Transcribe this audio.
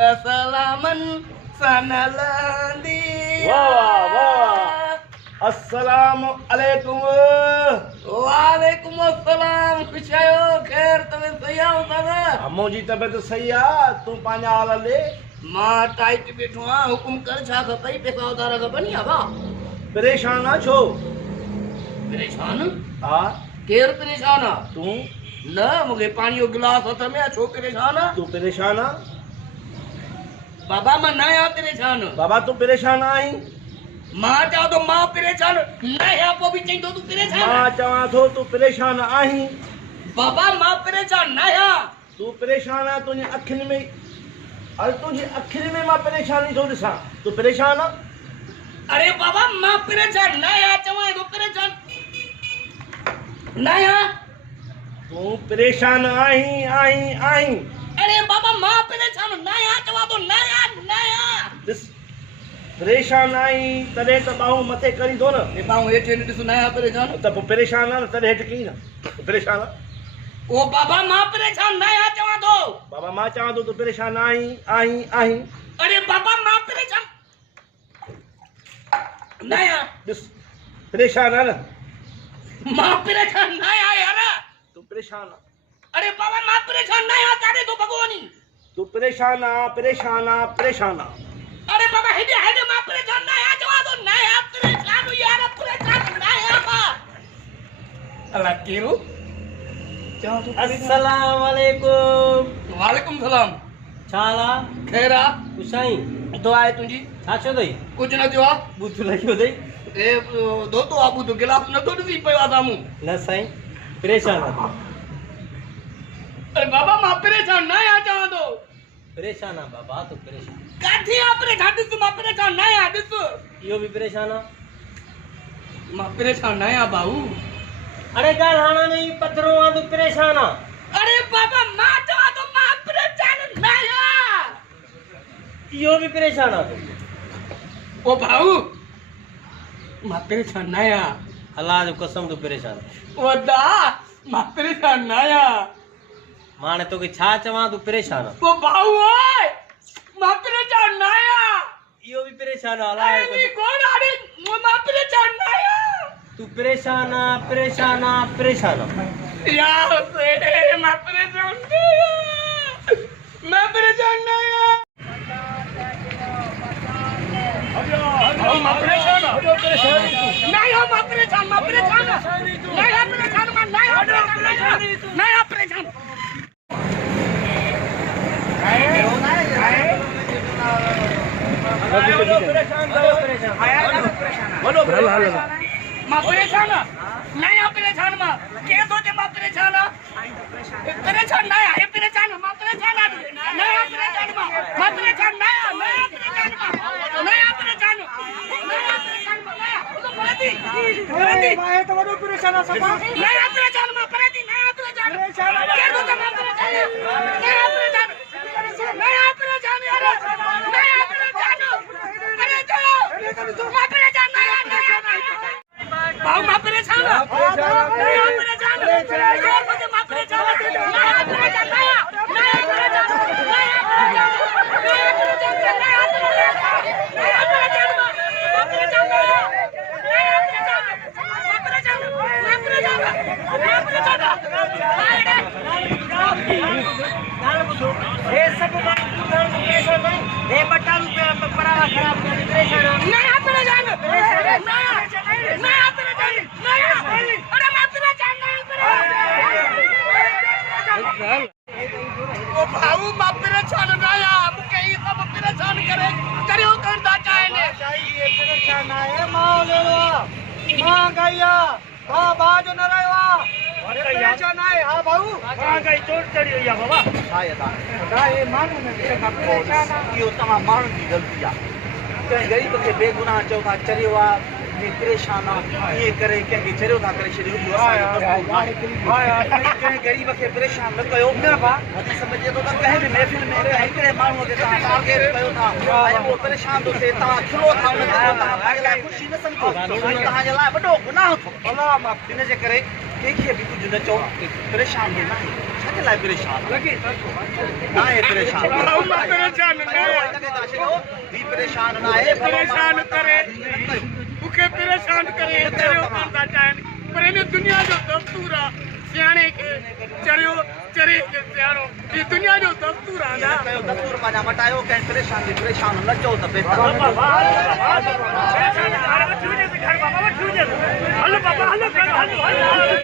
सलामन सनलंदी वाह वाह अस्सलाम अलैकुम। वालेकुम अस्सलाम। खुश आयो खैर तबे सही आओ दादा। मुंहिंजी तबियत सही आहे, तूं पंहिंजा हाल ले। मां टाइट बैठो आ, हुकुम कर छा खपई? पैसा उधार खपनी आ बा? परेशान आहे छो? परेशान? हा केर परेशान आ? तूं न मूंखे पाणी जो गिलास हथ में आ, छो परेशान आ? तूं परेशान आहे? बाबा मां न आहियां परेशान। बाबा तूं परेशान आहीं? मां चवां थो मां परेशान न आहियां, पोइ बि चईं थो तूं परेशान मां चवां थो तूं परेशान आहीं। बाबा मां परेशान न आहियां। तूं परेशान आहे, तुंहिंजी अखियुनि में अरे तुंहिंजी अखियुनि में मां परेशानी थो ॾिसां। तूं परेशान आहे? अरे बाबा मां परेशान न आहियां, चवां थो परेशान न आहियां। तूं परेशान आहीं आहीं आहीं। अरे बाबा मां परेशान न आहियां, चवां थो न आहियां न आहियां। ॾिस परेशान आहीं तॾहिं त ॿाहूं मथे करी थो न। हे बाबू हेठि ॾिस न आहियां परेशान। त पोइ परेशान आहे न, तॾहिं हेठि कई न। तूं परेशान आहे? ओ बाबा मां परेशान न आहियां, चवां थो। बाबा मां चवां थो तूं परेशान आहीं आहीं आहीं। अरे बाबा मां परेशान न आहियां। ॾिस परेशान आहे न। मां परेशान न आहियां यार। तूं परेशान आहे? अरे बाबा मां परेशान न आहियां, काॾे थो भॻवानी? तूं परेशान आहे परेशान आहे परेशान आहे। अरे बाबा हेॾे हेॾे मां परेशान न आहियां, चवां थो न आहियां परेशान यार, परेशान न आहियां मां। अल्लाह केरो चवां थो अस्सलाम वालेकुम। वालेकुम सलाम। छा हाल आ? खैर आ? कुछ साईं? दुआ आहे तुंहिंजी। छा थियो अथई? कुझु न थियो आहे। बुथ लॻियो अथई? ए दोतो आबू तो गिलास नथो ॾिसी पियो आहे साम्हूं। न साईं, परेशान आहे। अरे बाबा मां परेशान न आहियां, चवां थो। परेशान आहे बाबा, तूं परेशान। काथे आ परेशान? ॾिस मां परेशान न आहियां, ॾिस इहो बि परेशान आहे? मां परेशान न आहियां भाऊ। अरे ॻाल्हाइण में ई पथरो आहे, तूं परेशान आहे? अरे बाबा मां चवां थो मां परेशान न आहियां। इहो बि परेशान आहे तूं? ओ भाऊ मां परेशान न आहियां। अलाह जो कसम तूं परेशान आहे। ओ दा मां परेशान न आहियां। मां हाणे तोखे छा चवां, तूं परेशान आहे? ओ भाऊ ओए मां परेशान न आहियां। इहो बि परेशान आहे। अलाह जो अरे कसम कोन अरे मां परेशान न आहियां। तूं परेशान आहे परेशान आहे परेशान आहे। यार से मां परेशान न आहियां। मैं परेशान न आहियां। मां परेशान आहियां। न आहियां मां परेशान, मां परेशान न आहियां परेशान, मां न आहियां परेशान, न आहियां परेशान। मां परेशान न आहियां परेशान। मां केरु सोचे मां परेशान आहियां? परेशान न आहियां, परेशान मां परेशान न आहियां परेशान। मां परेशान न आहियां, न आहियां परेशान, न आहियां परेशान, न आहियां परेशान, न आहियां परेशान, मां तो वॾो परेशान आहियां सभा। न आहियां परेशान, मां परेशान न आहियां परेशान। केरु सोचे मां परेशान न आहियां परेशान, न आहियां परेशान यार, न आहियां परेशान। अरे चलो मां परेशान न आहियां, न आहियां भाऊ मां परेशान आहियां, न आहियां परेशान। केरु सोचे मां परेशान न आहियां परेशान, न आहियां परेशान, न आहियां परेशान, न आहियां परेशान, न आहियां परेशान, न आहियां परेशान, मां परेशान न आहियां, न आहियां परेशान, मां परेशान, मां परेशान, मां परेशान। हे सब परेशान है। हे बट्टा परावा खराब कर परेशान है। न आहियां परेशान, न आहियां, न आहियां परेशान, न आहियां। अरे मां परेशान न आहियां परेशान। ओ भाऊ मां परेशान न आहियां, मूंखे ही सभु परेशान करियो कनि था चाहिनि। परेशान है मां लेलो मां गया हां बाज न रहियो आहे। परेशान है हां भाऊ, मां गई चोट चढ़ी हुई आहे बाबा। दा ये माण्हू न परेशान आहे। इहो तव्हां माण्हुनि जी ग़लती आहे। कंहिं ग़रीब खे बेगुनाह चओ था चरियो आहे, परेशान आहे, ईअं करे कंहिंखे चरियो था करे छॾियो। कंहिं ग़रीब खे परेशान न कयो। हदीस में चए थो त कंहिं बि महफ़िल में कंहिं हिकिड़े माण्हूअ खे तव्हां टारगेट कयो था ऐं उहो परेशान थो थिए, तव्हां खिलो था उनखे, तव्हां पंहिंजे लाइ ख़ुशी न सम्झो, तव्हांजे लाइ वॾो गुनाह थो। हिन जे करे कंहिंखे बि कुझु न चओ, परेशान बि न आहे। के लाइ परेशान ना है परेशान भाऊ मां परेशान न भी परेशान ना है परेशान करे मूंखे परेशान करे चरियो कंदा चाहिनि पर इन दुनिया जो दस्तूर आहे सियाणे खे चरियो चरे खे सियाणो ही दुनिया जो दस्तूर आहे ना दस्तूर पंहिंजा मटायो कंहिं परेशान न चओ त बेहतर हलो बाबा हलो